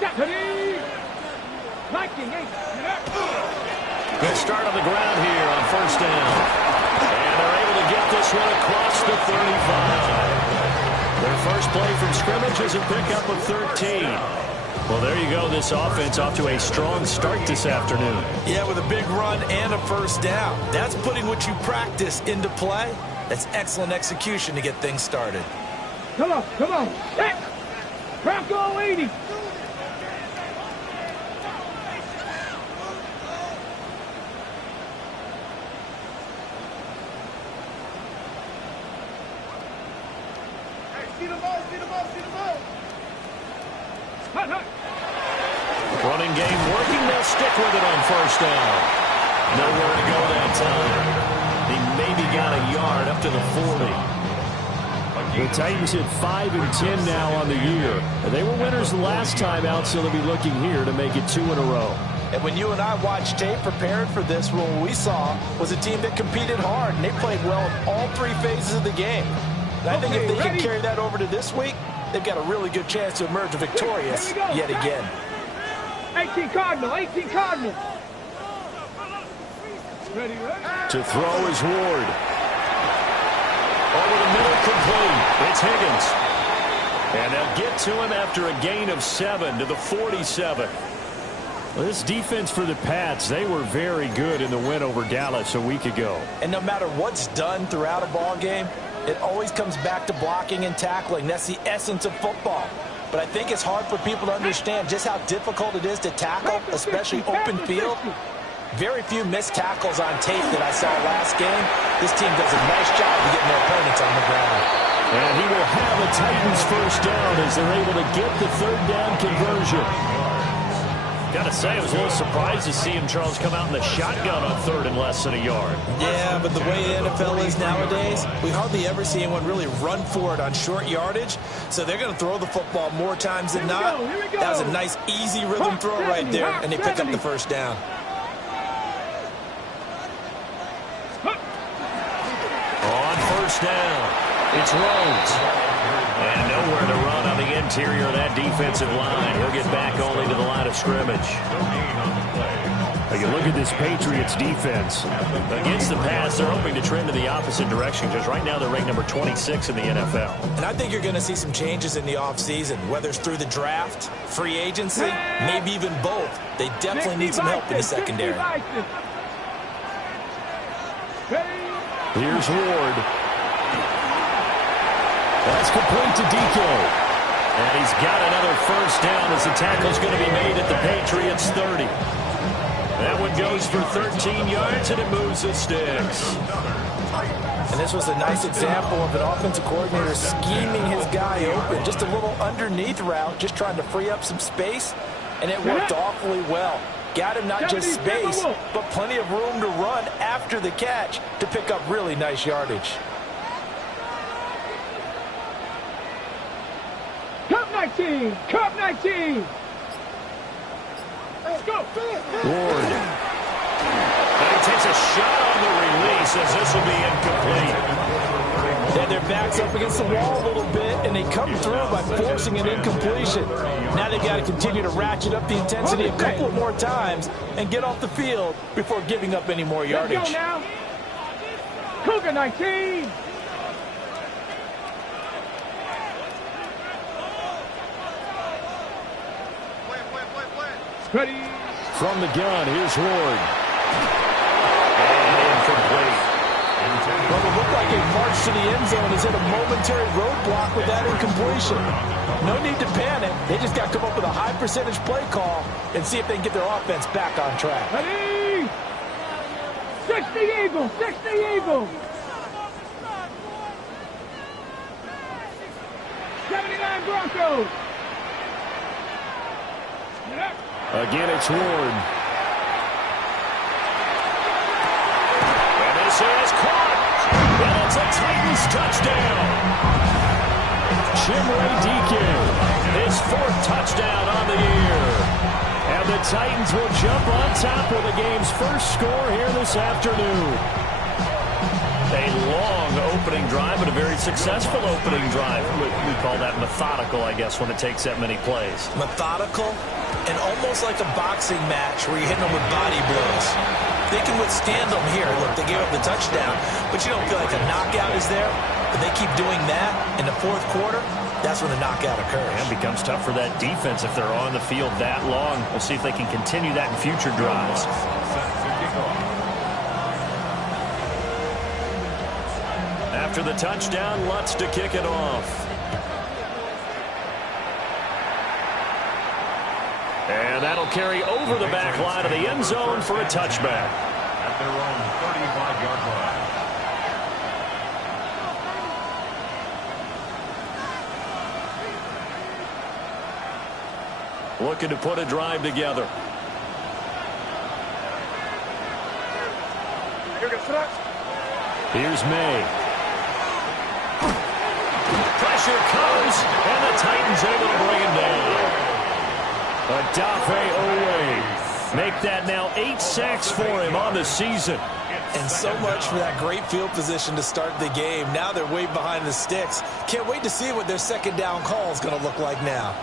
Good start on the ground here on first down. And they're able to get this one across the 35. Their first play from scrimmage is a pickup of 13. Well, there you go. This offense off to a strong start this afternoon. Yeah, with a big run and a first down. That's putting what you practice into play. That's excellent execution to get things started. Come on, come on. Bronco 80. Running game working. They'll stick with it on first down. Nowhere to go that time. He maybe got a yard up to the 40. The Titans hit 5 and 10 now on the year. They were winners last time out, so they'll be looking here to make it 2 in a row. And when you and I watched tape prepared for this, what we saw was a team that competed hard, and they played well in all 3 phases of the game. And I think if they can carry that over to this week, they've got a really good chance to emerge victorious yet again. 18 Cardinal, 18 Cardinal. Ready. To throw is Ward. Over the middle, complete. It's Higgins. And they'll get to him after a gain of 7 to the 47. Well, this defense for the Pats, they were very good in the win over Dallas a week ago. And no matter what's done throughout a ball game, it always comes back to blocking and tackling. That's the essence of football. But I think it's hard for people to understand just how difficult it is to tackle, especially open field. Very few missed tackles on tape that I saw last game. This team does a nice job of getting their opponents on the ground. And he will have a Titans first down as they're able to get the 3rd down conversion. Got to say, I was a little surprised to see him, Charles, come out in the shotgun on 3rd and less than a yard. Yeah, but the way the NFL is nowadays, we hardly ever see anyone really run for it on short yardage. So they're going to throw the football more times than not. That was a nice, easy rhythm throw right there, and they pick up the first down. On first down, it's Rhodes. And nowhere to run on the interior of that defensive line. He'll get back only to the line of scrimmage. You look at this Patriots defense. Against the pass, they're hoping to trend in the opposite direction because right now they're ranked number 26 in the NFL. And I think you're going to see some changes in the offseason, whether it's through the draft, free agency, maybe even both. They definitely need some help in the secondary. Here's Ward. That's complete to DK. And he's got another first down as the tackle's going to be made at the Patriots 30. That one goes for 13 yards, and it moves the sticks. And this was a nice example of an offensive coordinator scheming his guy open. Just a little underneath route, just trying to free up some space, and it worked awfully well. Got him not just space, but plenty of room to run after the catch to pick up really nice yardage. Cup 19! Cup 19! Let's go! Ward. And he takes a shot on the release as this will be incomplete. And their back's up against the wall a little bit, and they come through by forcing an incompletion. Now they've got to continue to ratchet up the intensity a couple more times and get off the field before giving up any more yardage. Let's go now. Cougar 19! Ready. From the gun, here's Ward. And incomplete. Well, it looked like a march to the end zone has hit a momentary roadblock with that incompletion. No need to panic. They just got to come up with a high percentage play call and see if they can get their offense back on track. Ready. 60 Eagles! 60 Eagles! 79 Broncos! Again, it's Ward. And this is caught. And it's a Titans touchdown. Chimere Dike. His 4th touchdown on the year. And the Titans will jump on top with the game's first score here this afternoon. A long opening drive, but a very successful opening drive. We call that methodical, I guess, when it takes that many plays. Methodical and almost like a boxing match where you're hitting them with body blows. They can withstand them here. Look, they gave up the touchdown, but you don't feel like a knockout is there. But they keep doing that in the fourth quarter. That's when the knockout occurs. And it becomes tough for that defense if they're on the field that long. We'll see if they can continue that in future drives. After the touchdown, Lutz to kick it off. And that'll carry over the back line of the end zone for a touchback. At their own 35-yard line. Looking to put a drive together. Here's May. Pressure comes, and the Titans able to bring him down. Odafe Oweh. Make that now 8 sacks for him on the season. And so much for that great field position to start the game. Now they're way behind the sticks. Can't wait to see what their second down call is going to look like now.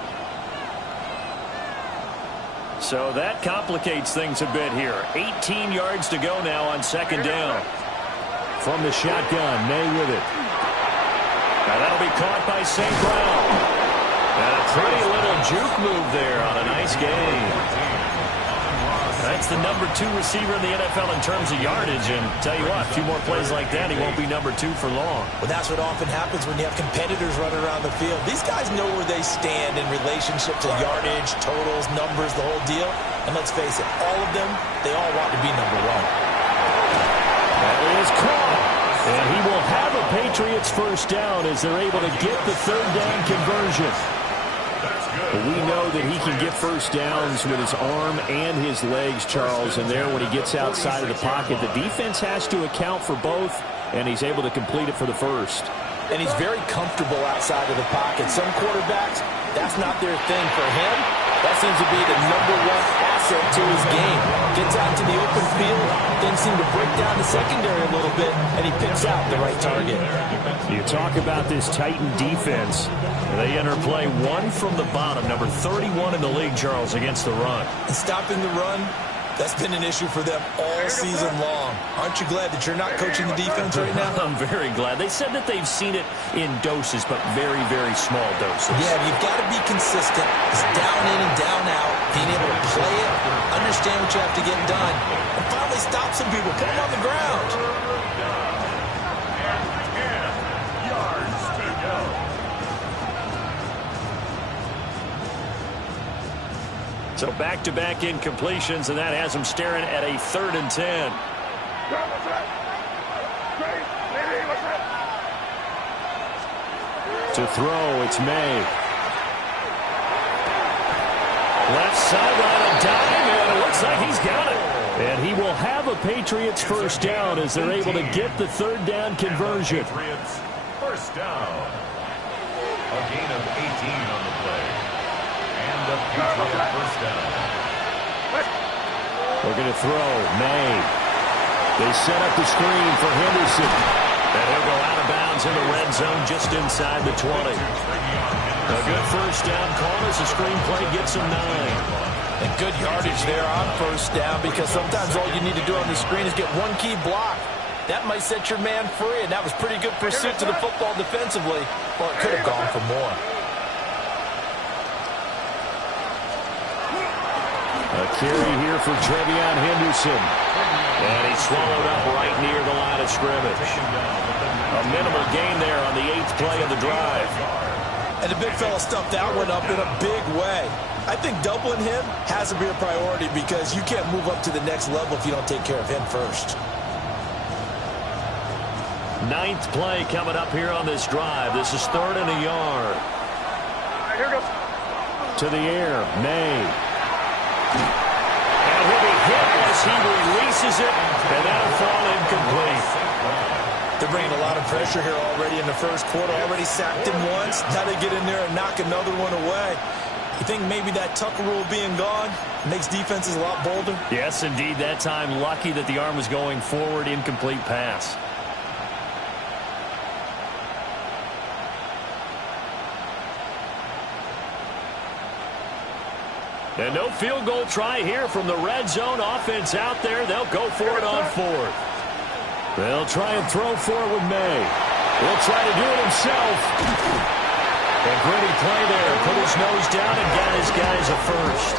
So that complicates things a bit here. 18 yards to go now on second down. From the shotgun, May with it. Now that'll be caught by St. Brown. And a pretty little juke move there on a nice game. That's the number 2 receiver in the NFL in terms of yardage. And tell you what, a few more plays like that, he won't be number 2 for long. Well, that's what often happens when you have competitors running around the field. These guys know where they stand in relationship to yardage, totals, numbers, the whole deal. And let's face it, all of them, they all want to be number 1. That is caught. And he will have a Patriots first down as they're able to get the third down conversion. But we know that he can get first downs with his arm and his legs, Charles. And there, when he gets outside of the pocket, the defense has to account for both, and he's able to complete it for the first. And he's very comfortable outside of the pocket. Some quarterbacks, that's not their thing. For him, that seems to be the number 1 asset to his game. Gets out to the open field, things seem to break down the secondary a little bit, and he picks out the right target. You talk about this Titan defense. They enter play 1 from the bottom, number 31 in the league, Charles, against the run. And stopping the run, that's been an issue for them all season long. Aren't you glad that you're not coaching the defense right now? I'm very glad. They said that they've seen it in doses, but very, very small doses. Yeah, you've got to be consistent. It's down in and down out, being able to play it, understand what you have to get done, and finally stop some people, put them on the ground. So back-to-back incompletions, and that has them staring at a 3rd and 10. To throw, it's May. Left sideline, a dime, and it looks like he's got it. And he will have a Patriots first down as they're able to get the third down conversion. Patriots first down. A gain of 18 on the play. And the Patriot first down. Looking to throw, May. They set up the screen for Henderson. And he'll go out of bounds in the red zone just inside the 20. A good first down call as the screenplay gets him 9. And good yardage there on first down, because sometimes all you need to do on the screen is get one key block. That might set your man free, and that was pretty good pursuit to the football defensively. Well, it could have gone for more. A carry here for Trevion Henderson. And he's swallowed up right near the line of scrimmage. A minimal gain there on the 8th play of the drive. And the big fella stuffed that one up in a big way. I think doubling him has to be a priority, because you can't move up to the next level if you don't take care of him first. 9th play coming up here on this drive. This is 3rd and a yard. Here goes. To the air, May. And he'll be hit as he releases it, and that'll fall incomplete. They're bringing a lot of pressure here already in the first quarter. Already sacked him once. Now they get in there and knock another one away. You think maybe that Tucker rule being gone makes defenses a lot bolder? Yes, indeed. That time, lucky that the arm was going forward. Incomplete pass. And no field goal try here from the red zone. Offense out there. They'll go for it on fourth. They'll try and throw for it with May. He'll try to do it himself. A gritty play there. Put his nose down and got his guys a first.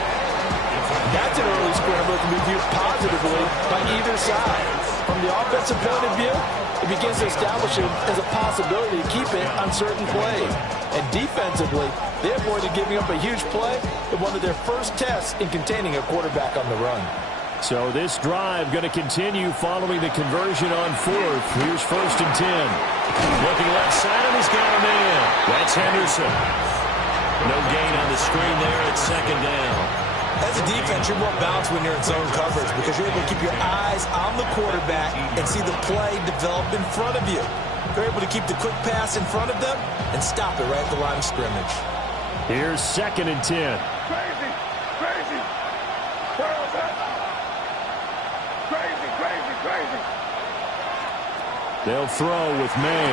That's an early scramble that can be viewed positively by either side. From the offensive point of view, it begins to establish it as a possibility to keep it on certain plays. And defensively, they avoided giving up a huge play in one of their first tests in containing a quarterback on the run. So this drive going to continue following the conversion on fourth. Here's 1st and 10. Looking left side, and he's got a man. That's Henderson. No gain on the screen there at 2nd down. As a defense, you're more balanced when you're in zone coverage because you're able to keep your eyes on the quarterback and see the play develop in front of you. You're able to keep the quick pass in front of them and stop it right at the line of scrimmage. Here's 2nd and 10. Crazy, crazy. Where was that? Crazy, crazy, crazy. They'll throw with May.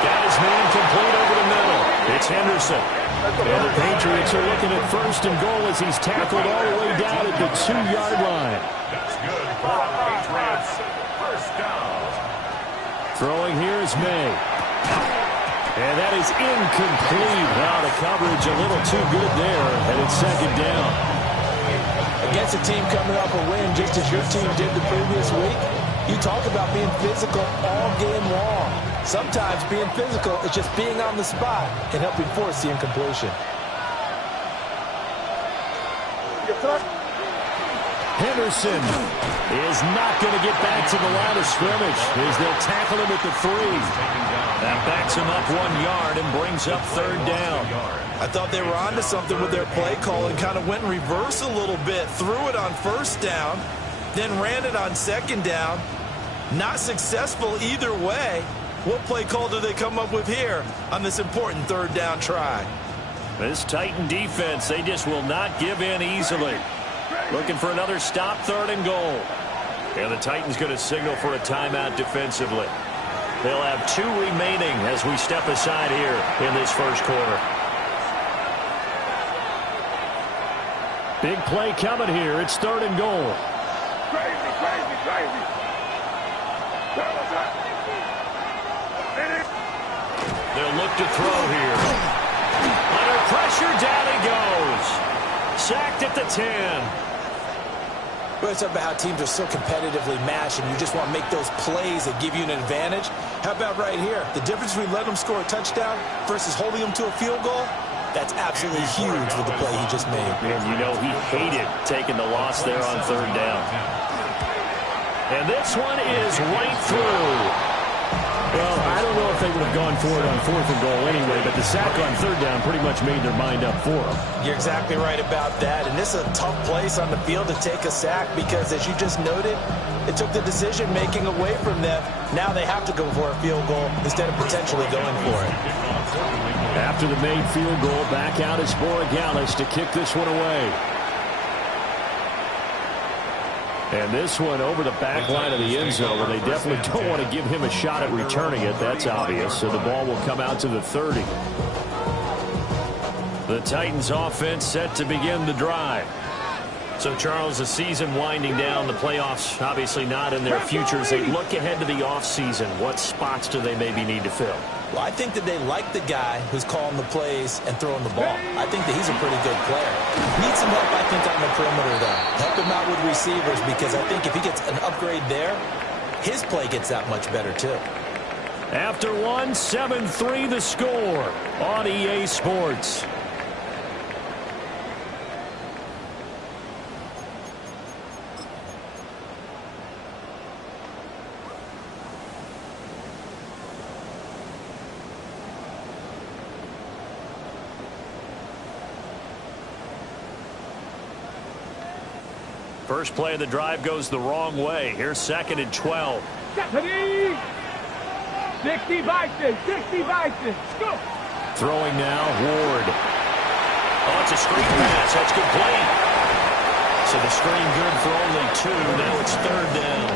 Got his man complete over the middle. It's Henderson. And the Patriots are looking at 1st and goal as he's tackled all the way down at the 2-yard line. That's good for the Patriots. 1st down. Throwing here is May. And that is incomplete. Wow, the coverage a little too good there. And it's 2nd down. Against a team coming off a win just as your team did the previous week, you talk about being physical all game long. Sometimes being physical is just being on the spot and helping force the incompletion. Henderson is not going to get back to the line of scrimmage as they'll tackle him at the 3. That backs him up 1 yard and brings up 3rd down. I thought they were onto something with their play call and kind of went in reverse a little bit. Threw it on 1st down, then ran it on 2nd down. Not successful either way. What play call do they come up with here on this important 3rd down try? This Titan defense, they just will not give in easily. Looking for another stop, 3rd and goal. And the Titans going to signal for a timeout defensively. They'll have 2 remaining as we step aside here in this 1st quarter. Big play coming here. It's 3rd and goal. Crazy, crazy, crazy. Where was that? They'll look to throw here. Under pressure, down he goes. Sacked at the 10. Well, it's about how teams are so competitively matched and you just want to make those plays that give you an advantage. How about right here? The difference between letting them score a touchdown versus holding them to a field goal, that's absolutely huge with the play he just made. And you know he hated taking the loss there on 3rd down. And this one is right through. Well, I don't know if they would have gone for it on 4th and goal anyway, but the sack on 3rd down pretty much made their mind up for them. You're exactly right about that, and this is a tough place on the field to take a sack because, as you just noted, it took the decision-making away from them. Now they have to go for a field goal instead of potentially going for it. After the made field goal, back out is Borregales to kick this one away. And this one over the back line of the end zone where they definitely don't want to give him a shot at returning it. That's obvious. So the ball will come out to the 30. The Titans offense set to begin the drive. So, Charles, the season winding down, the playoffs obviously not in their future. As they look ahead to the offseason, what spots do they maybe need to fill? Well, I think that they like the guy who's calling the plays and throwing the ball. I think that he's a pretty good player. Needs some help, I think, on the perimeter, though. Help him out with receivers because I think if he gets an upgrade there, his play gets that much better, too. After one, 7-3 the score on EA Sports. First play of the drive goes the wrong way. Here's 2nd and 12. 60 Vikings, 60 Vikings, go! Throwing now, Ward. Oh, it's a screen pass. That's complete. So the screen good for only 2. Now it's 3rd down.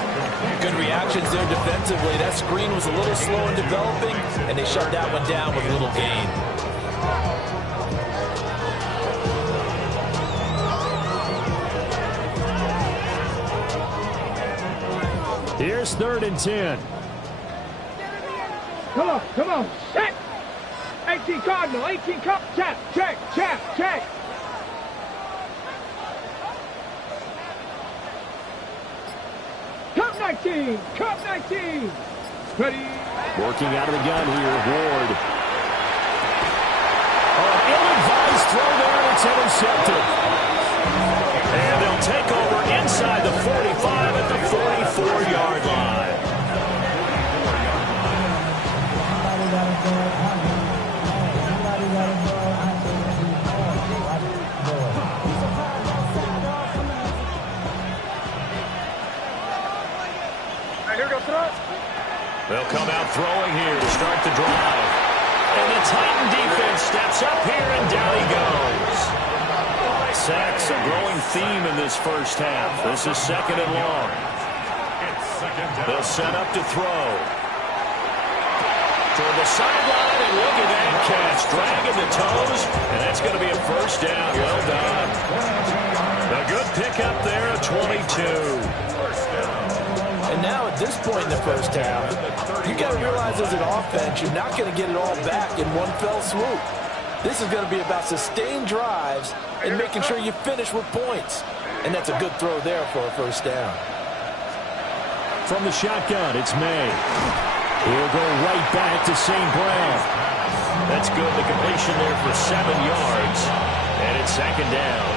Good reactions there defensively. That screen was a little slow in developing, and they shut that one down with little gain. Here's 3rd and 10. Come on, come on. Check. 18 Cardinal, 18 Cup. Check, check, check, check. Cup 19, Cup 19. Ready. Working out of the gun here, Ward. Oh, ill-advised throw there, and it's intercepted. And they'll take over inside the 45 at the 44-yard line. They'll come out throwing here to start the drive. And the Titan defense steps up here, and down he goes. Sacks, a growing theme in this first half. This is 2nd and long. They'll set up to throw. Toward the sideline, and look at that catch. Dragging the toes, and that's going to be a 1st down. Well done. A good pickup there, a 22. And now at this point in the first half, you got to realize as an offense, you're not going to get it all back in one fell swoop. This is going to be about sustained drives and making sure you finish with points. And that's a good throw there for a 1st down. From the shotgun, it's May. He'll go right back to St. Brown. That's good. The completion there for 7 yards. And it's 2nd down.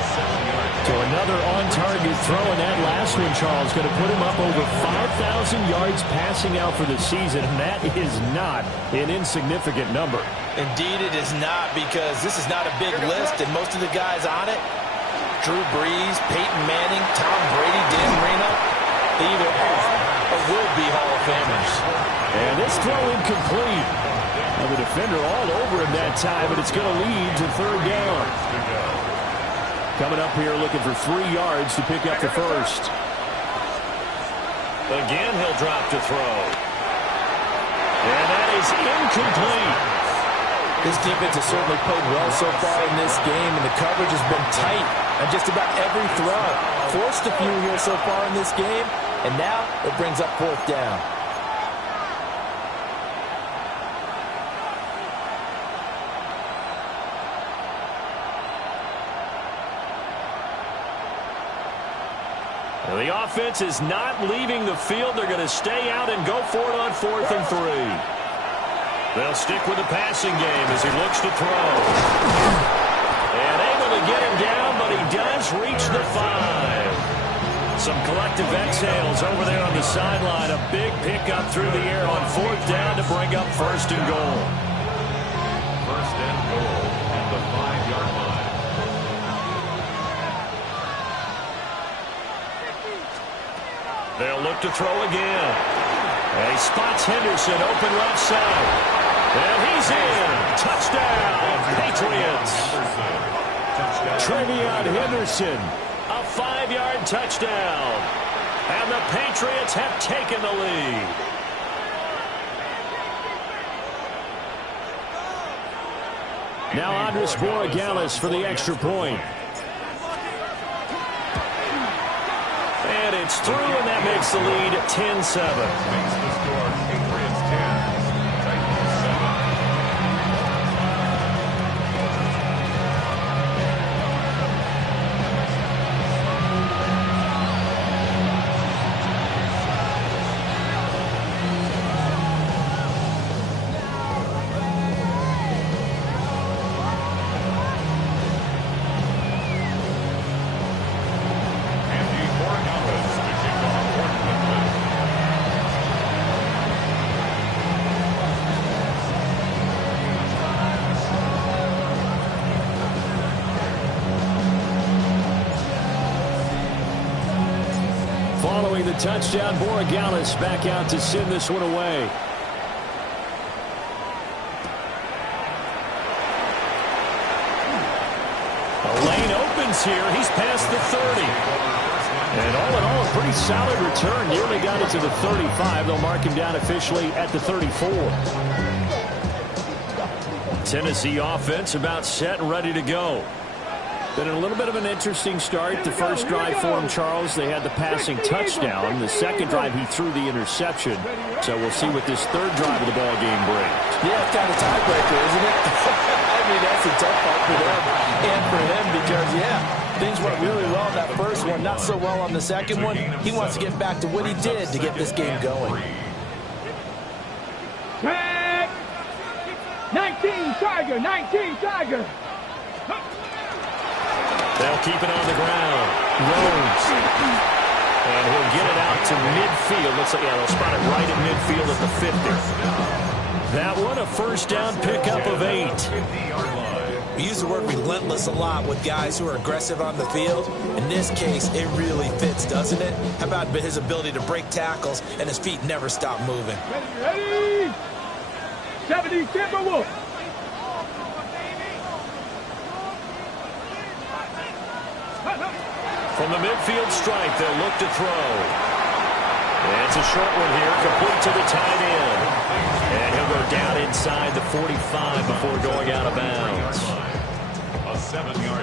So another on-target throw, and that last one, Charles, going to put him up over 5,000 yards passing out for the season. And that is not an insignificant number. Indeed it is not, because this is not a big list, and most of the guys on it, Drew Brees, Peyton Manning, Tom Brady, Dan Marino, they either are or will be Hall of Famers. And this throw incomplete. And the defender all over him that time, and it's going to lead to 3rd down. Coming up here looking for 3 yards to pick up the 1st. Again, he'll drop to throw. And that is incomplete. This defense has certainly played well so far in this game, and the coverage has been tight on just about every throw. Forced a few here so far in this game, and now it brings up 4th down. The offense is not leaving the field. They're going to stay out and go for it on 4th and 3. They'll stick with the passing game as he looks to throw. And able to get him down, but he does reach the 5. Some collective exhales over there on the sideline. A big pickup through the air on 4th down to bring up 1st and goal. 1st and goal at the 5-yard line. They'll look to throw again. And he spots Henderson open left side. And he's in. Touchdown, Patriots. Trevion Henderson, a 5-yard touchdown. And the Patriots have taken the lead. Now Andres Borregales for the extra point. And it's through, and that makes the lead 10-7. Makes the score Patriots 10, Titans 7. Following the touchdown, Borregales back out to send this one away. A lane opens here. He's past the 30. And all in all, a pretty solid return. Nearly got it to the 35. They'll mark him down officially at the 34. Tennessee offense about set and ready to go. Been a little bit of an interesting start. The first drive for him, Charles, they had the passing touchdown. The second drive, he threw the interception. So we'll see what this third drive of the ball game brings. Yeah, it's kind of tiebreaker, isn't it? I mean, that's a tough part for them and for him because, yeah, things went really well in that first one, not so well on the second one. He wants to get back to what he did to get this game going. Tag! 19 Tiger, 19 Tiger. They'll keep it on the ground. Rhodes. And he'll get it out to midfield. Looks like, yeah, they'll spot it right at midfield at the 50. That one, a first down pickup of 8. We use the word relentless a lot with guys who are aggressive on the field. In this case, it really fits, doesn't it? How about his ability to break tackles and his feet never stop moving? Ready? 70 Timberwolves. From the midfield stripe, they'll look to throw. And it's a short one here, complete to the tight end. And he'll go down inside the 45 before going out of bounds.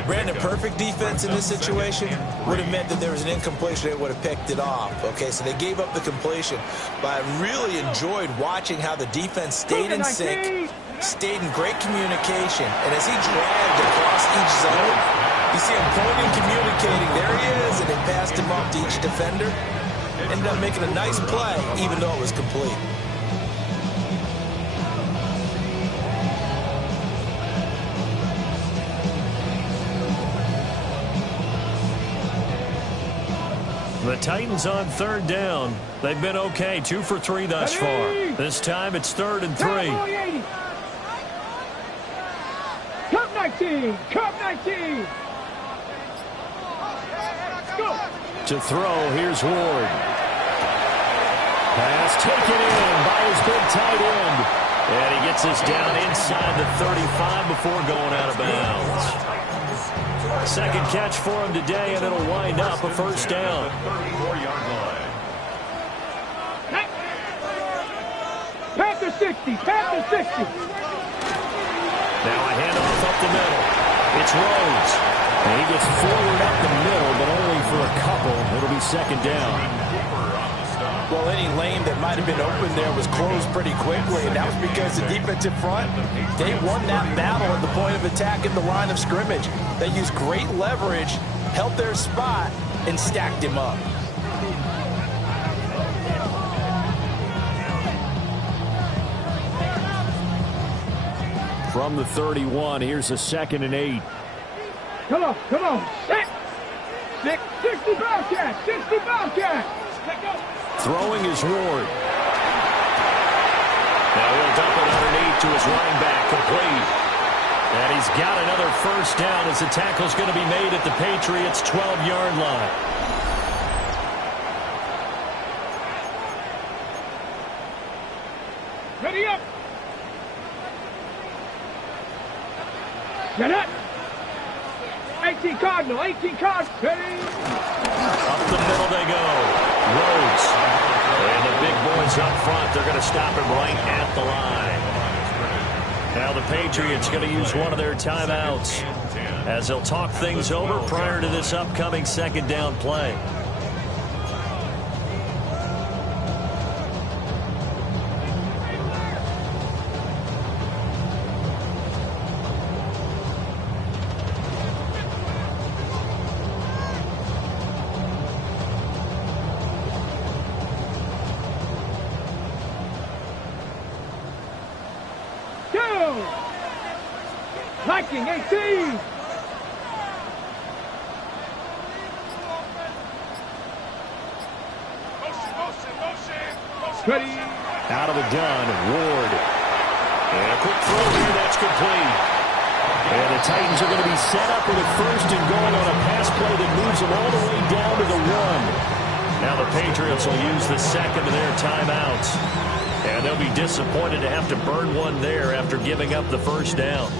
Brandon, perfect defense in this situation would have meant that there was an incompletion. They would have picked it off. Okay, so they gave up the completion. But I really enjoyed watching how the defense stayed in sync, stayed in great communication. And as he dragged across each zone, you see him pointing, communicating. There he is, and they passed him off to each defender. Ended up making a nice play, even though it was complete. The Titans on third down. They've been okay, 2 for 3 thus far. This time it's 3rd and 3. Cup 19, Cup 19. Go. To throw, here's Ward. Pass taken in by his big tight end. And he gets us down inside the 35 before going out of bounds. Second catch for him today, and it'll wind up a first down. Panther 60, Panther 60. Now a handoff up the middle. It's Rhodes. And he gets forward up the middle, but only for a couple. It'll be second down. Well, any lane that might have been open there was closed pretty quickly, and that was because the defensive front, they won that battle at the point of attack in the line of scrimmage. They used great leverage, held their spot, and stacked him up. From the 31, here's a 2nd and 8. Come on, come on. 60 Bobcat, 60 Bobcat. Let go. Throwing is Ward. Now he'll dump it underneath to his running back, complete. And he's got another first down as the tackle's going to be made at the Patriots' 12-yard line. Ready up. Get up. 18 Cardinal, 18 Cardinal. Ready. Up the middle they go. Rhodes. And the big boys up front, they're going to stop him right at the line. Now the Patriots going to use one of their timeouts as they'll talk things over prior to this upcoming second down play. Viking 18. Ready. Out of the gun, Ward. And a quick throw here, that's complete. And the Titans are going to be set up with a first and goal on a pass play that moves them all the way down to the 1. Now the Patriots will use the second of their timeouts. And they'll be disappointed to have to burn one there after giving up the first down.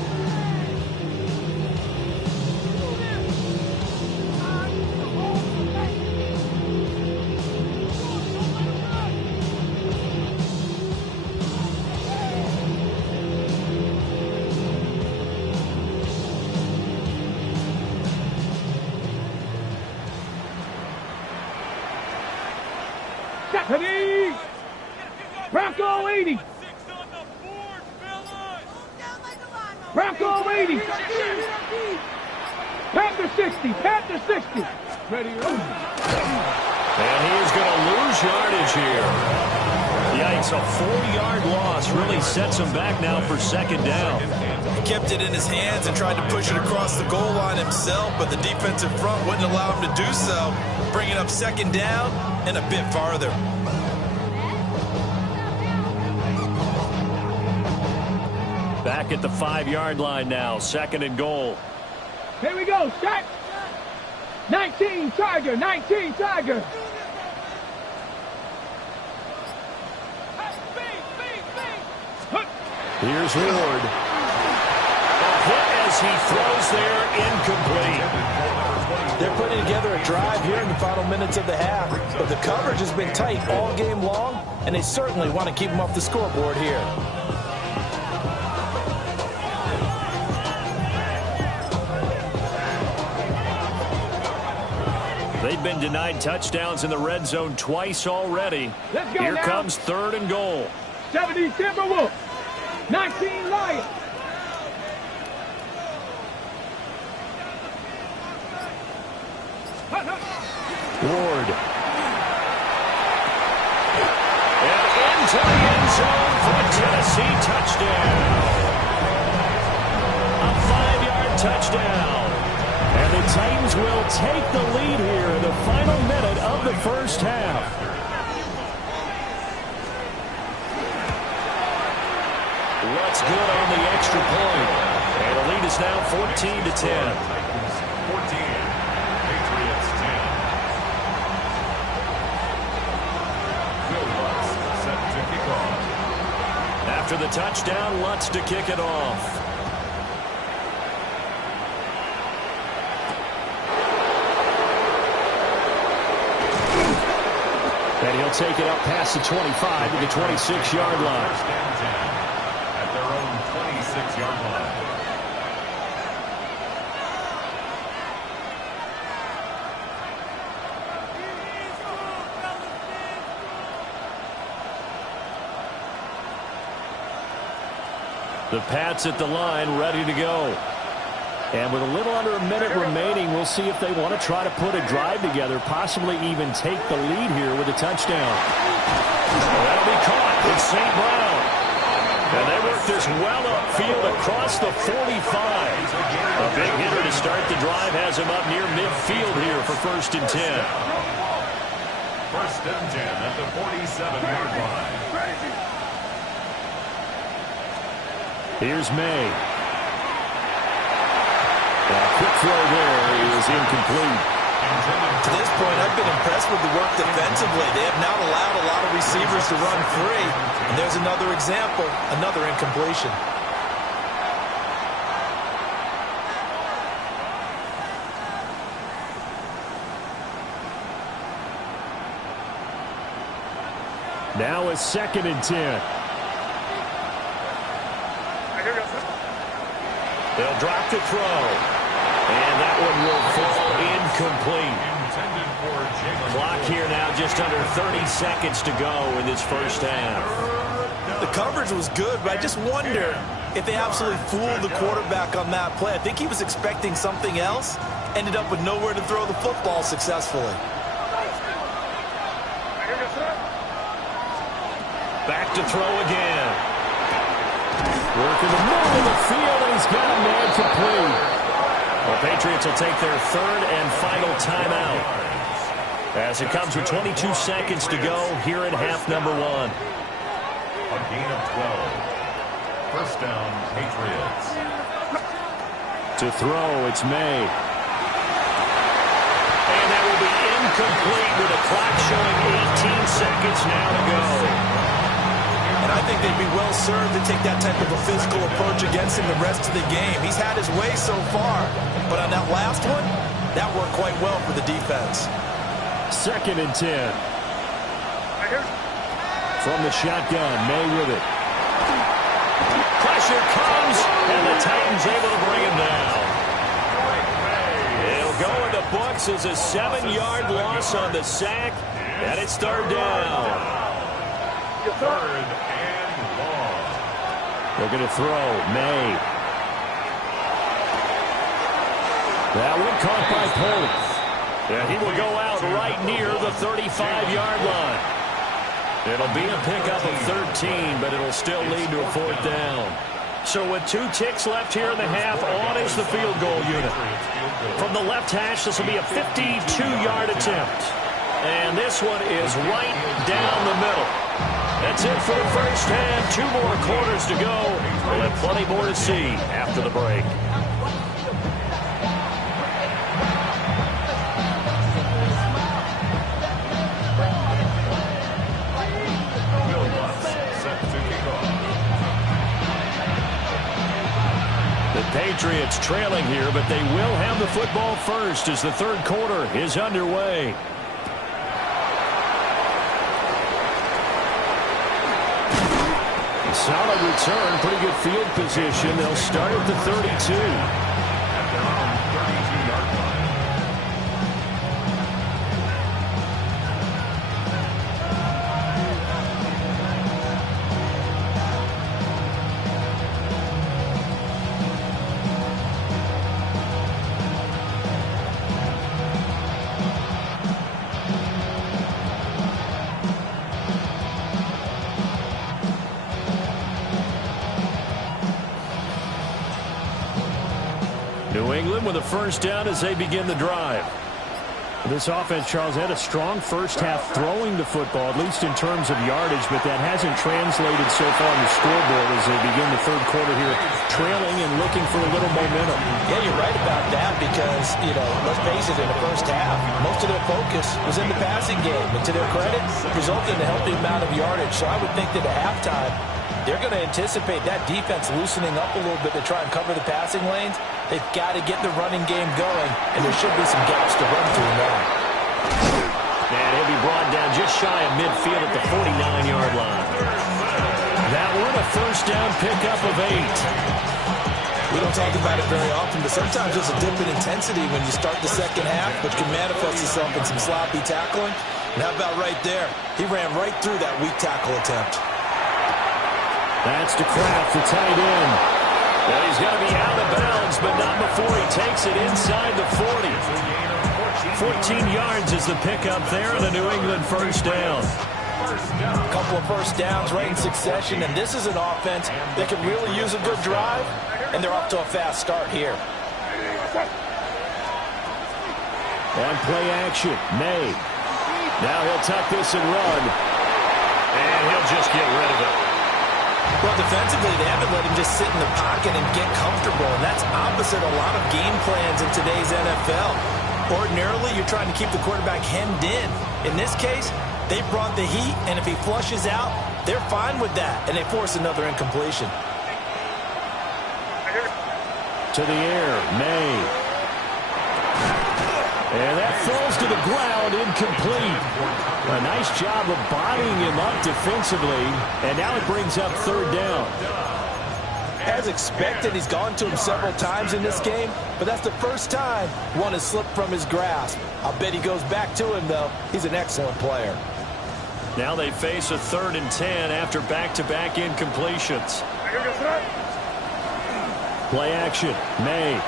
Ready? Bronco 80. Bronco 80. Panther 60. Panther 60. Ready? And he is going to lose yardage here. Yikes, a 4-yard loss really sets him back now for second down. He kept it in his hands and tried to push it across the goal line himself, but the defensive front wouldn't allow him to do so, bringing up second down and a bit farther. Back at the 5-yard line now, second and goal. Here we go, start. 19 Tiger, 19 Tiger. Here's Ward. A hit as he throws there, incomplete. They're putting together a drive here in the final minutes of the half, but the coverage has been tight all game long, and they certainly want to keep them off the scoreboard here. They've been denied touchdowns in the red zone twice already. Let's go Here now. comes third and goal. 70 Timberwolves. 19 Lions. Ward. And into the end zone for a Tennessee touchdown. A 5-yard touchdown. And the Titans will take the lead here in the final minute of the first half. What's good on the extra point. And the lead is now 14-10. 14. Patriots 10. Will Lutz set to kick off. After the touchdown, Lutz to kick it off. And he'll take it up past the 25 to the 26-yard line. First and 10 at their own 26-yard line. The Pats at the line, ready to go. And with a little under a minute remaining, we'll see if they want to try to put a drive together, possibly even take the lead here with a touchdown. That'll be caught. It's St. Brown. And they work this well upfield across the 45. A big hitter to start the drive has him up near midfield here for first and 10. First and 10 at the 47-yard line. Here's May. A quick throw there is incomplete. To this point, I've been impressed with the work defensively. They have not allowed a lot of receivers to run free. And there's another example, another incompletion. Now it's second and 10. They'll drop the throw. And that one will fall incomplete. Clock here now just under 30 seconds to go in this first half. The coverage was good, but I just wonder if they absolutely fooled the quarterback on that play. I think he was expecting something else, ended up with nowhere to throw the football successfully. Back to throw again. Working the middle of the field, and he's got a man complete. Well, Patriots will take their third and final timeout as it comes with 22 seconds to go here in half number one. A gain of 12. First down, Patriots. To throw, it's May. And that will be incomplete with a clock showing 18 seconds now to go. And I think they'd be well served to take that type of a physical approach against him the rest of the game. He's had his way so far, but on that last one, that worked quite well for the defense. Second and 10. From the shotgun, May with it. Pressure comes, and the Titans able to bring him down. It'll go in the books as a 7-yard loss on the sack. And it's third down. Third and long. They're going to throw. May. That one caught by Polk. And he will go out right near the 35-yard line. It'll be a pickup of 13, but it'll still lead to a fourth down. So with 2 ticks left here in the half, on is the field goal unit. From the left hash, this will be a 52-yard attempt. And this one is right down the middle. That's it for the first half. 2 more quarters to go. We'll have plenty more to see after the break. The Patriots trailing here, but they will have the football first as the third quarter is underway. Solid return, pretty good field position. They'll start at the 32. At their own 32-yard line. New England with a first down as they begin the drive. This offense, Charles, had a strong first half throwing the football, at least in terms of yardage, but that hasn't translated so far on the scoreboard as they begin the third quarter here, trailing and looking for a little momentum. Yeah, you're right about that because, let's face it, in the first half, most of their focus was in the passing game. And to their credit, resulted in a healthy amount of yardage. So I would think that at halftime, they're going to anticipate that defense loosening up a little bit to try and cover the passing lanes. They've got to get the running game going, and there should be some gaps to run through now. And he'll be brought down just shy of midfield at the 49-yard line. That one, a first down pickup of 8. We don't talk about it very often, but sometimes there's a dip in intensity when you start the second half, which can manifest itself in some sloppy tackling. And how about right there? He ran right through that weak tackle attempt. That's to Kraft, the tight end. Well, he's going to be out of bounds, but not before he takes it inside the 40. 14 yards is the pickup there and a New England first down. A couple of first downs right in succession, and this is an offense that can really use a good drive, and they're off to a fast start here. On play action, May. Now he'll tuck this and run, and he'll just get rid of it. Well, defensively, they haven't let him just sit in the pocket and get comfortable, and that's opposite a lot of game plans in today's NFL. Ordinarily, you're trying to keep the quarterback hemmed in. In this case, they brought the heat, and if he flushes out, they're fine with that, and they force another incompletion. To the air, May. And that falls to the ground, incomplete. A nice job of bodying him up defensively, and now it brings up third down. As expected, he's gone to him several times in this game, but that's the first time one has slipped from his grasp. I'll bet he goes back to him, though. He's an excellent player. Now they face a 3rd and 10 after back-to-back incompletions. Play action, May.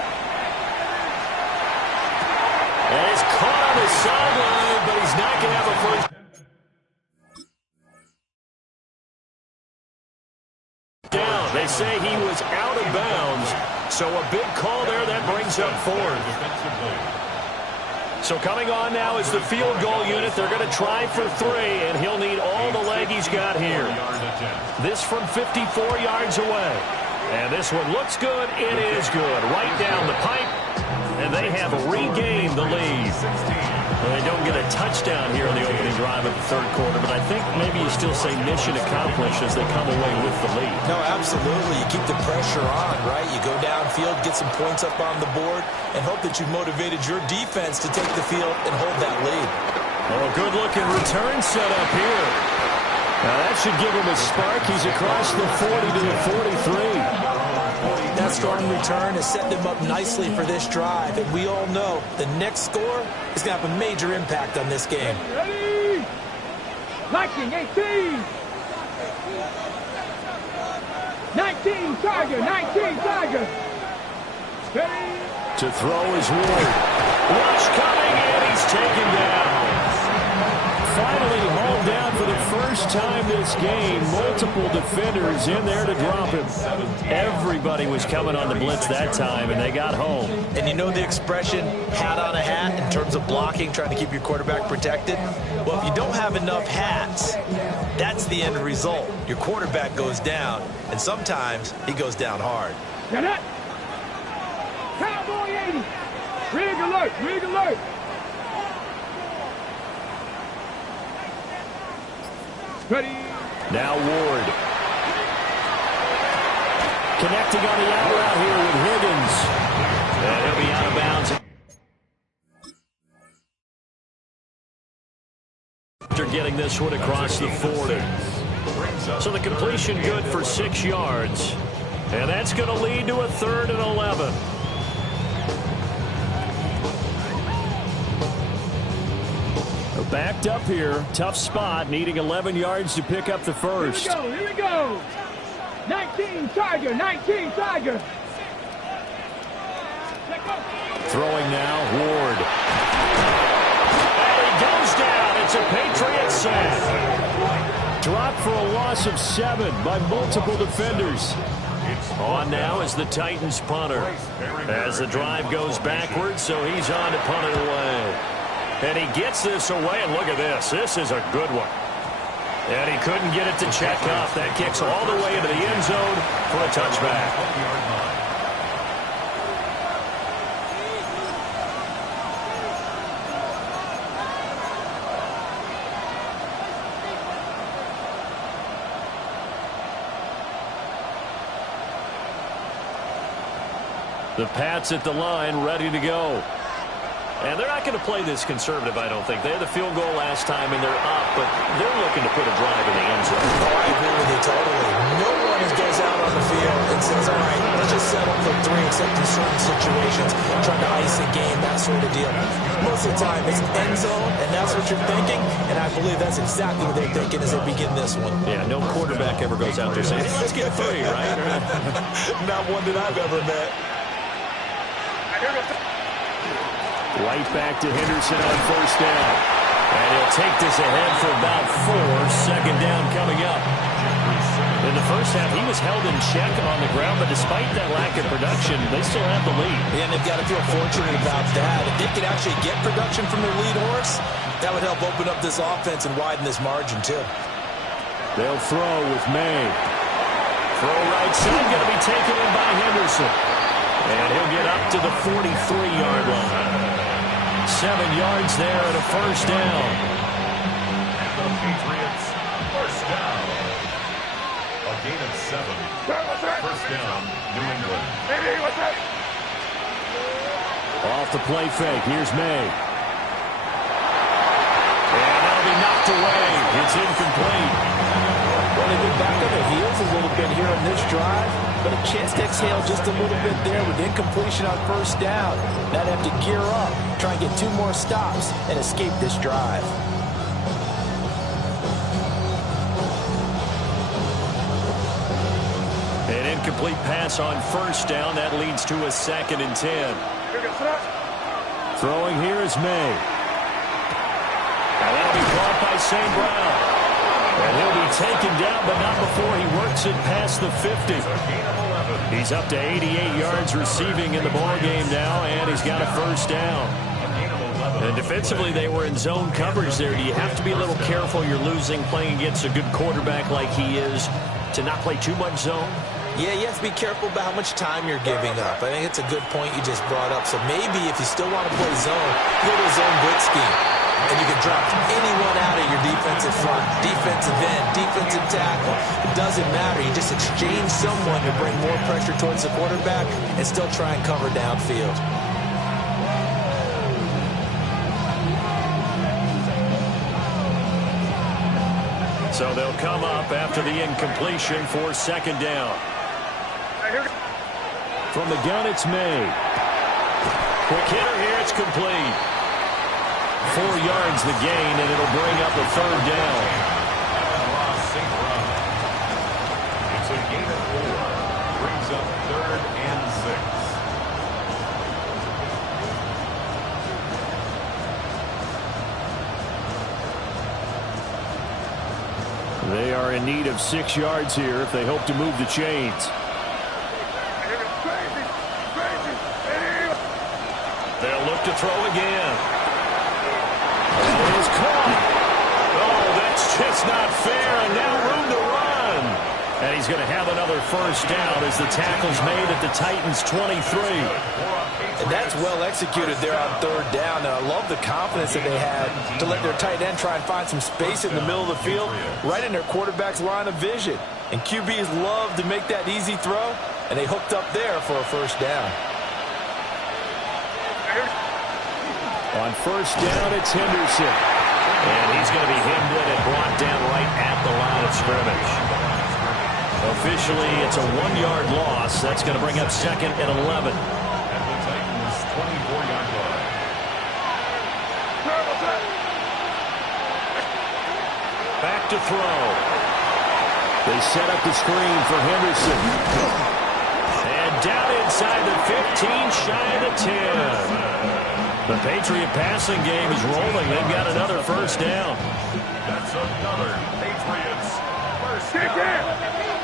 And he's caught on the sideline, but he's not going to have a first down. They say he was out of bounds, so a big call there that brings up 4th. So coming on now is the field goal unit. They're going to try for 3, and he'll need all the leg he's got here. This from 54 yards away. And this one looks good. It is good. Right down the pipe. And they have regained the lead. Well, they don't get a touchdown here in the opening drive of the third quarter, but I think maybe you still say mission accomplished as they come away with the lead. No, absolutely. You keep the pressure on, right? You go downfield, get some points up on the board, and hope that you've motivated your defense to take the field and hold that lead. Oh, good-looking return set up here. Now, that should give him a spark. He's across the 40 to the 43. That strong return has set them up nicely for this drive, and we all know the next score is going to have a major impact on this game. Liking 18. 19 Tiger, 19 Tiger. Ready? To throw is Ward. Rush coming, and he's taken down. Finally hauled down for the first time this game. Multiple defenders in there to drop him. Everybody was coming on the blitz that time, and they got home. And you know the expression, hat on a hat, in terms of blocking, trying to keep your quarterback protected? Well, if you don't have enough hats, that's the end result. Your quarterback goes down, and sometimes he goes down hard. Get it. Cowboy 80. Rig alert, rig alert. Ready. Now Ward. Connecting on the out route here with Higgins. And he'll be out of bounds. After getting this one across the 40. So the completion good for 6 yards. And that's going to lead to a 3rd and 11. Backed up here. Tough spot. Needing 11 yards to pick up the first. Here we go. Here we go. 19 Tiger. 19 Tiger. Throwing now. Ward. And he goes down. It's a Patriot sack. Dropped for a loss of 7 by multiple defenders. On now is the Titans punter. As the drive goes backwards, so he's on to punt it away. And he gets this away, and look at this. This is a good one. And he couldn't get it to check up. That kicks all the way into the end zone for a touchback. The Pats at the line, ready to go. And they're not going to play this conservative, I don't think. They had the field goal last time, and they're up, but they're looking to put a drive in the end zone. Oh, I agree with you totally. No one goes out on the field and says, all right, let's just settle for 3, except in certain situations, trying to ice a game, that sort of deal. Most of the time, it's end zone, and that's what you're thinking, and I believe that's exactly what they're thinking as they begin this one. Yeah, no quarterback ever goes out there saying, hey, let's get 3, right? Not one that I've ever met. Right back to Henderson on first down. And he'll take this ahead for about 4. Second down coming up. In the first half, he was held in check on the ground, but despite that lack of production, they still have the lead. And they've got to feel fortunate about that. If they could actually get production from their lead horse, that would help open up this offense and widen this margin, too. They'll throw with May. Throw right side, going to be taken in by Henderson. And he'll get up to the 43-yard line. 7 yards there and a first down. And the Patriots, first down. A gain of 7. First down, New England. Off the play fake. Here's May. And that'll be knocked away. It's incomplete. Well, they've been back on their heels a little bit here on this drive, but a chance to exhale just a little bit there with incompletion on first down. Now they have to gear up, try and get 2 more stops, and escape this drive. An incomplete pass on first down. That leads to a 2nd and 10. Throwing here is May. And that'll be caught by St. Brown. And he'll be taken down, but not before he works it past the 50. He's up to 88 yards receiving in the ballgame now, and he's got a first down. And defensively, they were in zone coverage there. Do you have to be a little careful? You're losing, playing against a good quarterback like he is, to not play too much zone? Yeah, you have to be careful about how much time you're giving up. I think it's a good point you just brought up. So maybe if you still want to play zone, go to a zone blitz scheme. And you can drop anyone out of your defensive front, defensive end, defensive tackle. It doesn't matter. You just exchange someone to bring more pressure towards the quarterback and still try and cover downfield. So they'll come up after the incompletion for 2nd down. From the gun, it's May. Quick hitter here, it's complete. 4 yards the gain, and it'll bring up a third down. It's a gain of 4. Brings up 3rd and 6. They are in need of 6 yards here if they hope to move the chains. They'll look to throw again. That is caught. Oh, that's just not fair, and now room to run. And he's going to have another first down as the tackle's made at the Titans' 23. And that's well executed there on 3rd down, and I love the confidence that they had to let their tight end try and find some space in the middle of the field, right in their quarterback's line of vision. And QBs love to make that easy throw, and they hooked up there for a first down. On first down, it's Henderson. And he's going to be hemmed in and brought down right at the line of scrimmage. Officially, it's a 1-yard loss. That's going to bring up 2nd and 11. At the Titans' 24-yard line. Back to throw. They set up the screen for Henderson. And down inside the 15, shy of the 10. The Patriot passing game is rolling. They've got another first down. That's another Patriots first down.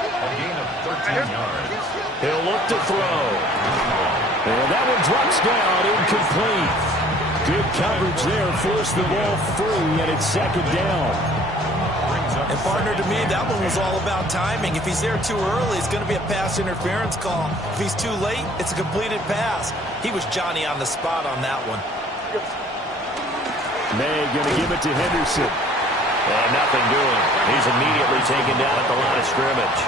A gain of 13 yards. He'll look to throw. And that one drops down, incomplete. Good coverage there, forced the ball free, and it's 2nd down. And partner, to me, that one was all about timing. If he's there too early, it's going to be a pass interference call. If he's too late, it's a completed pass. He was Johnny on the spot on that one. May going to give it to Henderson. And nothing doing. He's immediately taken down at the line of scrimmage.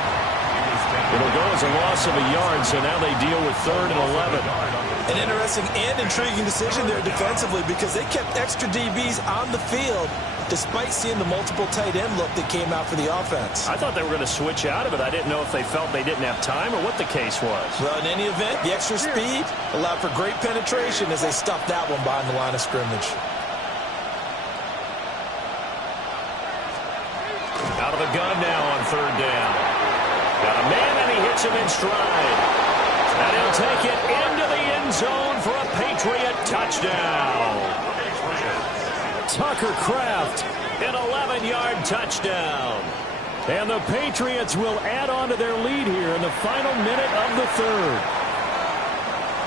It'll go as a loss of a yard, so now they deal with 3rd and 11. An interesting and intriguing decision there defensively because they kept extra DBs on the field despite seeing the multiple tight end look that came out for the offense. I thought they were going to switch out of it. I didn't know if they felt they didn't have time or what the case was. Well, in any event, the extra speed allowed for great penetration as they stuffed that one behind the line of scrimmage. Out of the gun now on 3rd down. Got a man, and he hits him in stride. And he'll take it into the end zone for a Patriot touchdown. Tucker Kraft, An 11-yard touchdown. and the Patriots will add on to their lead here in the final minute of the 3rd.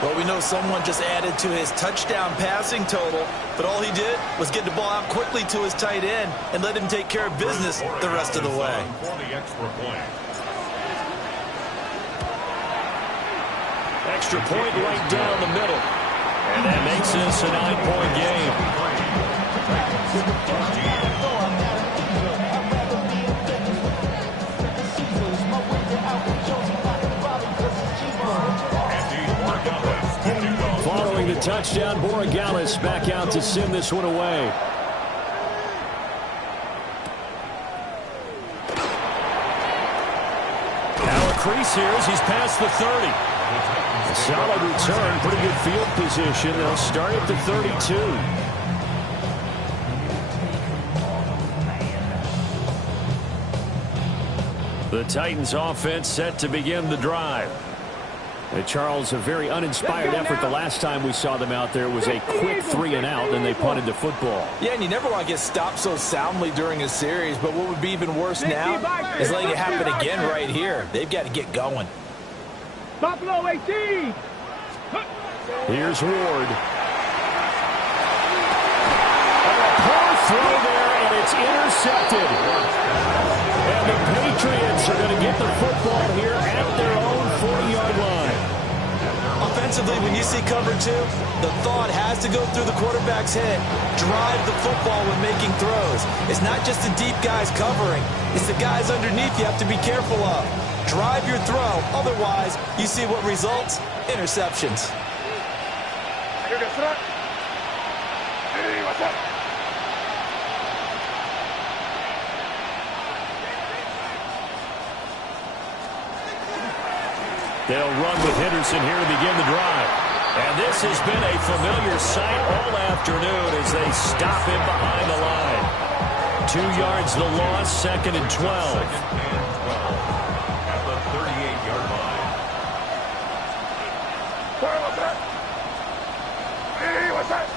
Well, we know someone just added to his touchdown passing total, but all he did was get the ball out quickly to his tight end and let him take care of business the rest of the way. For the extra point. Extra point right down the middle. And that makes this a 9-point game. Following the touchdown, Borregales back out to send this one away. Now a crease here as he's past the 30. A solid return, pretty good field position. They'll start at the 32. The Titans offense set to begin the drive. Charles, a very uninspired effort the last time we saw them out there. Was a quick 3 and out, and they punted the football. Yeah, and you never want to get stopped so soundly during a series, but what would be even worse now is letting it happen again right here. They've got to get going. Buffalo 18. Here's Ward. A poor throw there, and it's intercepted. And the Patriots are going to get the football here at their own 40-yard line. Offensively, when you see cover 2, the thought has to go through the quarterback's head. Drive the football when making throws. It's not just the deep guys covering. It's the guys underneath you have to be careful of. Drive your throw. Otherwise, you see what results? Interceptions. They'll run with Henderson here to begin the drive. And this has been a familiar sight all afternoon as they stop him behind the line. 2 yards the loss, 2nd and 12. Second and 12 at the 38-yard line. What's that? Hey, what's that?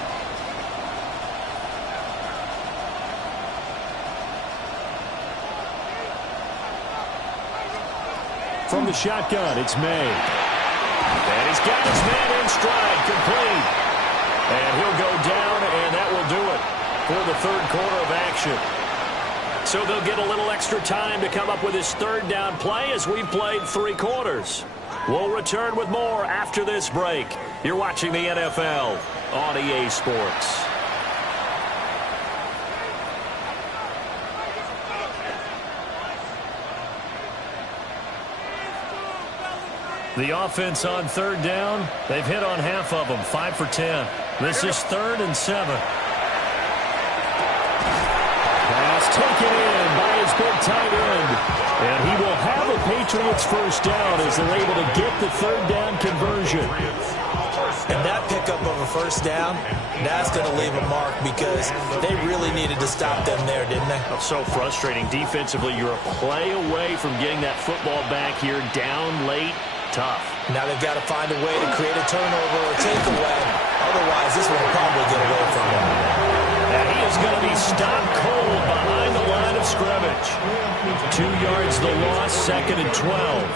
From the shotgun, it's May. And he's got his man in stride, complete. And he'll go down, and that will do it for the 3rd quarter of action. So they'll get a little extra time to come up with his 3rd down play as we've played 3 quarters. We'll return with more after this break. You're watching the NFL on EA Sports. The offense on 3rd down, they've hit on half of them, 5 for 10. This is 3rd and 7. Pass taken in by his big tight end. And he will have a Patriots 1st down as they're able to get the 3rd down conversion. And that pickup of a 1st down, that's going to leave a mark because they really needed to stop them there, didn't they? So frustrating. Defensively, you're a play away from getting that football back here down late. Tough. Now they've got to find a way to create a turnover or takeaway. Otherwise, this one will probably get away from him. And he is going to be stopped cold behind the line of scrimmage. 2 yards the loss, 2nd and 12.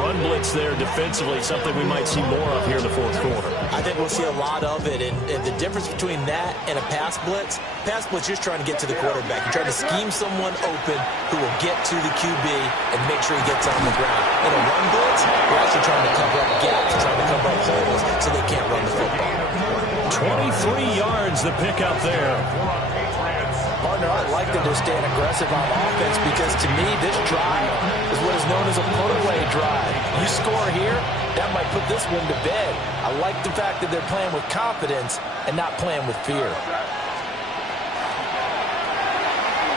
Run blitz there defensively, something we might see more of here in the 4th quarter. I think we'll see a lot of it, and the difference between that and a pass blitz, you're trying to get to the quarterback. You're trying to scheme someone open who will get to the QB and make sure he gets on the ground. In a run blitz, you're actually trying to cover up gaps, trying to cover up holes so they can't run the football. 23 yards the pickup there. Partner, I like that they're staying aggressive on offense because, to me, this drive is what is known as a put-away drive. You score here, that might put this one to bed. I like the fact that they're playing with confidence and not playing with fear.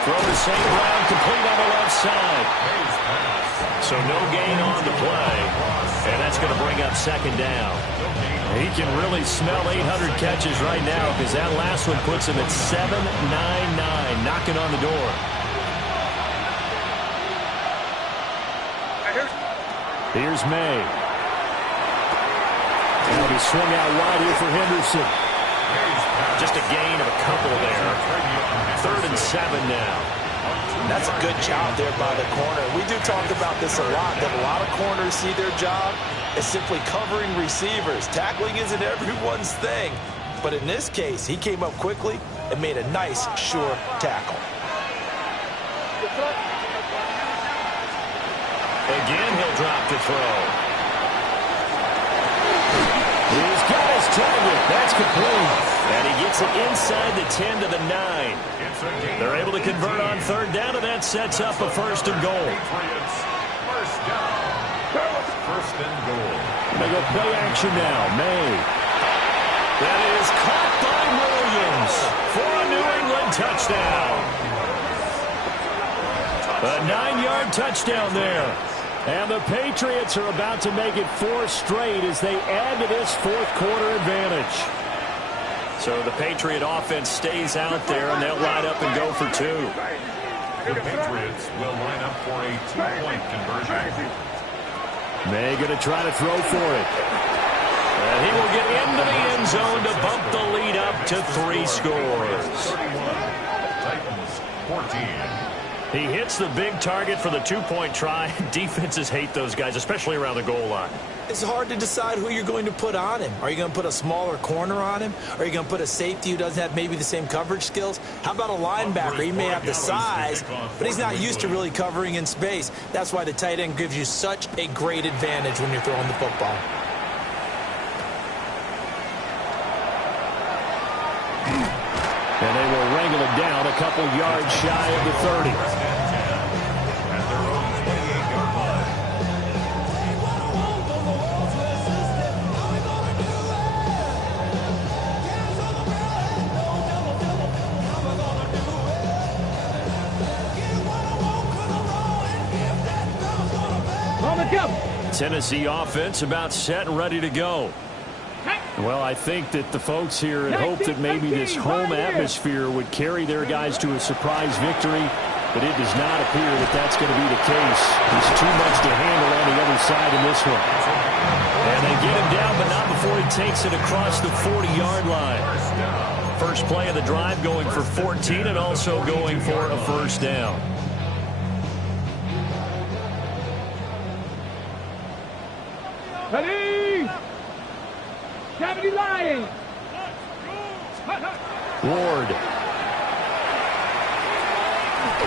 Throw to St. Brown, complete on the left side. So no gain on the play, and that's going to bring up 2nd down. He can really smell 800 catches right now because that last one puts him at 799, knocking on the door. Here's May. And he swung out wide here for Henderson. Just a gain of a couple there. 3rd and 7 now. That's a good job there by the corner. We do talk about this a lot, that a lot of corners see their job as simply covering receivers. Tackling isn't everyone's thing. But in this case, he came up quickly and made a nice, sure tackle. Again, he'll drop to throw. He's got his target. That's complete. And he gets it inside the 10 to the 9. They're able to convert on 3rd down, and that sets up a 1st and goal. First down. 1st and goal. They go play action now. May. That is caught by Williams for a New England touchdown. A 9-yard touchdown there. And the Patriots are about to make it 4 straight as they add to this 4th quarter advantage. So the Patriot offense stays out there, and they'll line up and go for 2. The Patriots will line up for a 2-point conversion. May going to try to throw for it. And he will get into the end zone to bump the lead up to 3 scores. Titans 14. He hits the big target for the 2-point try. Defenses hate those guys, especially around the goal line. It's hard to decide who you're going to put on him. Are you going to put a smaller corner on him? Are you going to put a safety who doesn't have maybe the same coverage skills? How about a linebacker? He may have the size, but he's not used to really covering in space. That's why the tight end gives you such a great advantage when you're throwing the football. And they will wrangle it down a couple yards shy of the 30. At their own 28-yard line. On the jump. Tennessee offense about set and ready to go. Well, I think that the folks here had hoped that maybe this home atmosphere would carry their guys to a surprise victory, but it does not appear that that's going to be the case. There's too much to handle on the other side in this one. And they get him down, but not before he takes it across the 40-yard line. First play of the drive going for 14 and also going for a first down. Ready? 70 Lions. Ward.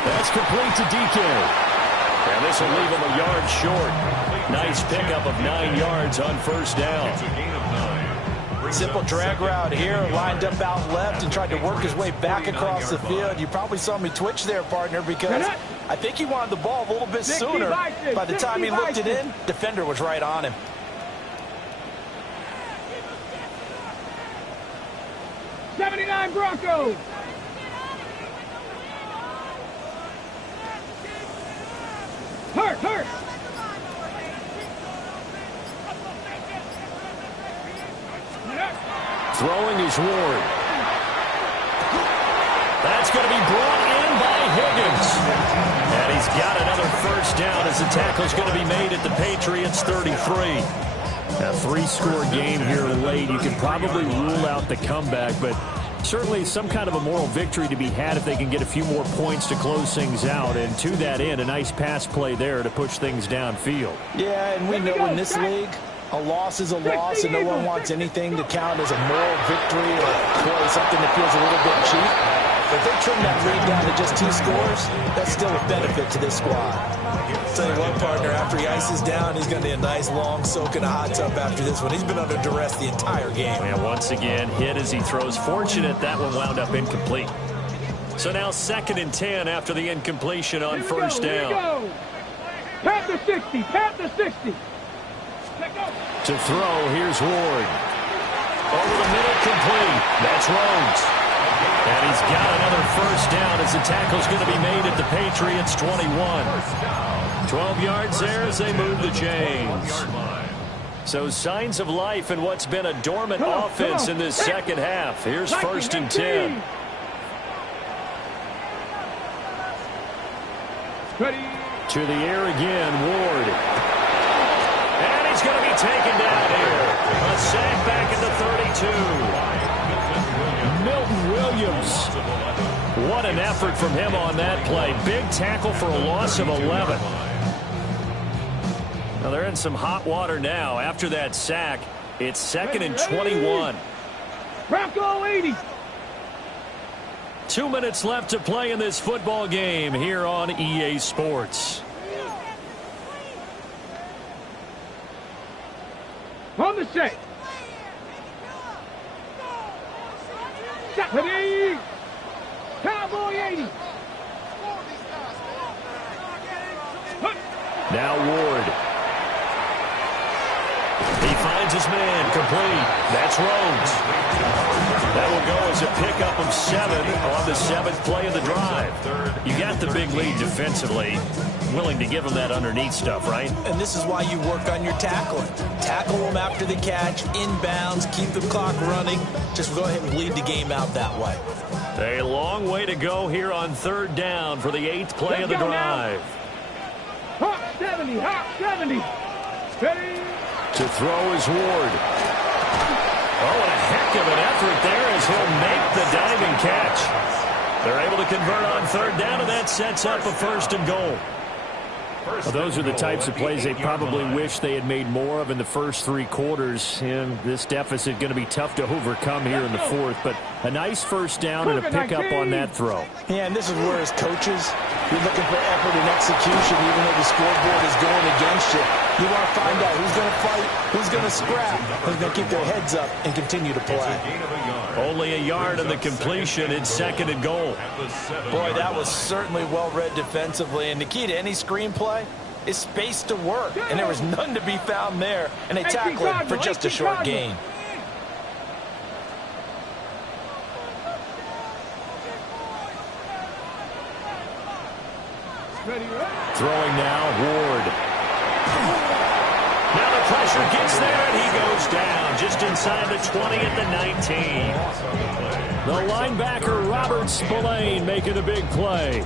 That's complete to DK. And this will leave him a yard short. Nice pickup of 9 yards on first down. Simple drag route here, lined up out left and tried to work his way back across the field. You probably saw me twitch there, partner, because I think he wanted the ball a little bit sooner. By the time he looked it in, defender was right on him. '79 Broncos. Hurt. Throwing is Ward. That's going to be brought in by Higgins. And he's got another first down as the tackle's going to be made at the Patriots 33. A 3-score game here late. You can probably rule out the comeback, but certainly some kind of a moral victory to be had if they can get a few more points to close things out. And to that end, a nice pass play there to push things downfield. Yeah, and we know in this league, a loss is a loss, and no one wants anything to count as a moral victory or something that feels a little bit cheap. If they trim that lead down to just 2 scores, that's still a benefit to this squad. Tell you what, partner, after he ices down, he's going to need a nice long soak in a hot tub after this one. He's been under duress the entire game. And once again, hit as he throws. Fortunate that one wound up incomplete. So now 2nd and 10 after the incompletion on first down. Pat the 60, pat the 60. To throw, here's Ward. Over the middle, complete. That's Rhodes. And he's got another first down as the tackle's going to be made at the Patriots 21. 12 yards there as they move the chains. So signs of life in what's been a dormant offense in this second half. Here's 1st and 10. To the air again, Ward. And he's going to be taken down here. A sack back at the 32. Milton Williams. What an effort from him on that play. Big tackle for a loss of 11. Now they're in some hot water now. After that sack, it's 2nd and 21. Bronco 80. 2 minutes left to play in this football game here on EA Sports. On the set. Ready. Cowboy 80. Now Ward. He finds his man, complete. That's Rhodes. That will go as a pickup of 7 on the 7th play of the drive. You got the big lead defensively. Willing to give them that underneath stuff, right? And this is why you work on your tackling. Tackle them after the catch, inbounds, keep the clock running. Just go ahead and bleed the game out that way. A long way to go here on 3rd down for the 8th play of the drive. Hawk 70, Hawk 70. Ready. To throw is Ward. Oh, and a heck of an effort there as he'll make the diving catch. They're able to convert on 3rd down, and that sets up a 1st and goal. Well, those are the types of plays they probably wish they had made more of in the first 3 quarters. And this deficit going to be tough to overcome here in the 4th. But a nice first down and a pickup on that throw. Yeah, and this is where as coaches, you're looking for effort and execution even though the scoreboard is going against you. You want to find out who's going to fight, who's going to scrap, who's going to keep their heads up and continue to play. Only a yard on the completion. It's 2nd and goal. Boy, that was certainly well-read defensively. And the key to any screenplay is space to work. And there was none to be found there. And they tackle it for just a short gain. Throwing now, Ward. Now the pressure gets there, and he goes down just inside the 20 at the 19. The linebacker, Robert Spillane, making a big play.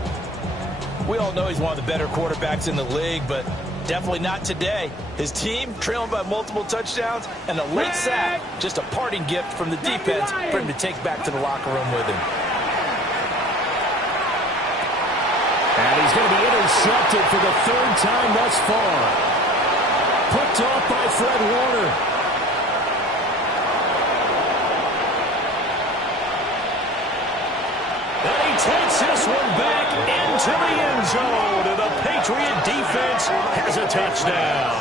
We all know he's one of the better quarterbacks in the league, but definitely not today. His team trailing by multiple touchdowns, and a late sack, just a parting gift from the defense for him to take back to the locker room with him. And he's going to be intercepted for the third time thus far. Picked off by Fred Warner. And he takes this one back into the end zone, and the Patriot defense has a touchdown.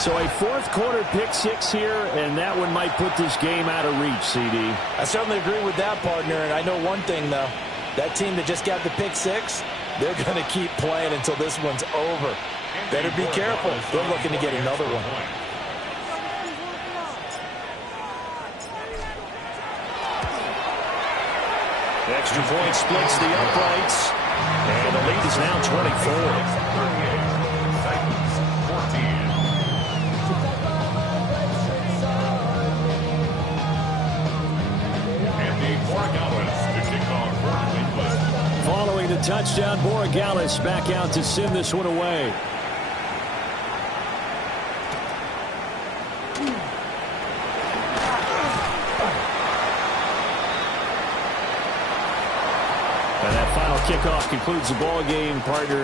So a fourth quarter pick six here, and that one might put this game out of reach, CD. I certainly agree with that, partner, and I know one thing, though. That team that just got the pick six, they're going to keep playing until this one's over. Better be careful. They're looking to get another one. Extra point splits the uprights, and the lead is now 24. Following the touchdown, Borregales back out to send this one away. And that final kickoff concludes the ball game, partner.